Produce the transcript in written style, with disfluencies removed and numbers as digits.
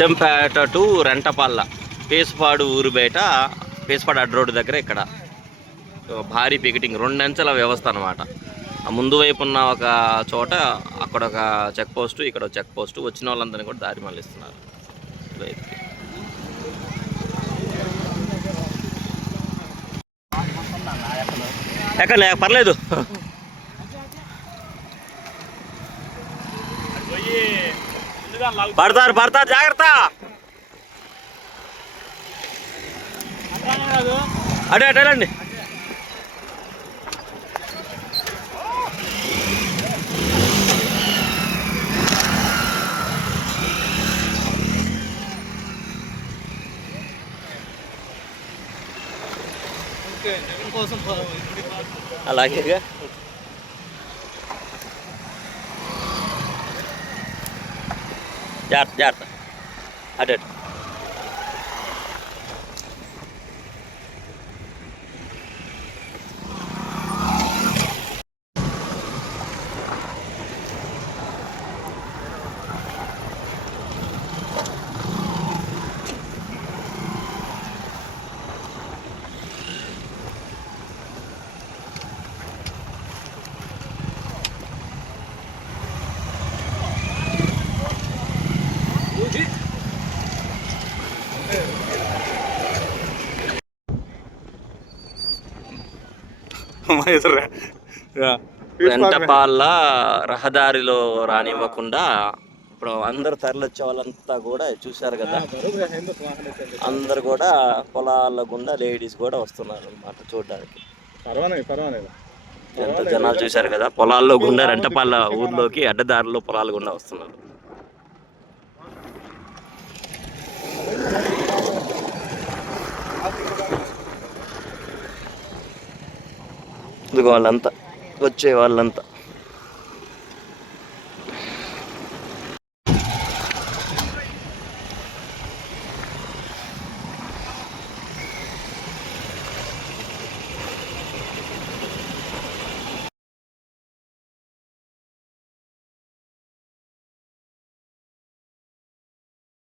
Achampet to రెంటపల్ల, పేసుపాడు ఊరు బయట, పేసుపాడు అడ్డ రోడ్డు దగ్గర ఇక్కడ భారీ పికెటింగ్, 2 అంచెల వ్యవస్థ అనమాట. ఆ ముందు వైపు ఉన్న ఒక చోట అక్కడ ఒక చెక్ పోస్టు, ఇక్కడ ఒక చెక్ పోస్టు, వచ్చిన వాళ్ళందరినీ కూడా దారి మళ్ళిస్తున్నారు. ఎక్కడ పర్లేదు, పడతారు పడతారు, జాగ్రత్త. అటే అటేనండి. అలాగే జాగ్రత్త జాగ్రత్త, అటు అటు. వెంటపాళ్ళ రహదారిలో రానివ్వకుండా ఇప్పుడు అందరు తరలిచ్చే వాళ్ళంతా కూడా చూశారు కదా, అందరు కూడా పొలాల గుండా లేడీస్ కూడా వస్తున్నారు అన్నమాట చూడడానికి. ఎంత జనాలు చూశారు కదా, పొలాల్లో గుండా రెంటపాళ్ళ ఊర్లోకి అడ్డదారిలో పొలాల గుండా వస్తున్నారు. ఇదిగో వాళ్ళంతా వచ్చే వాళ్ళంతా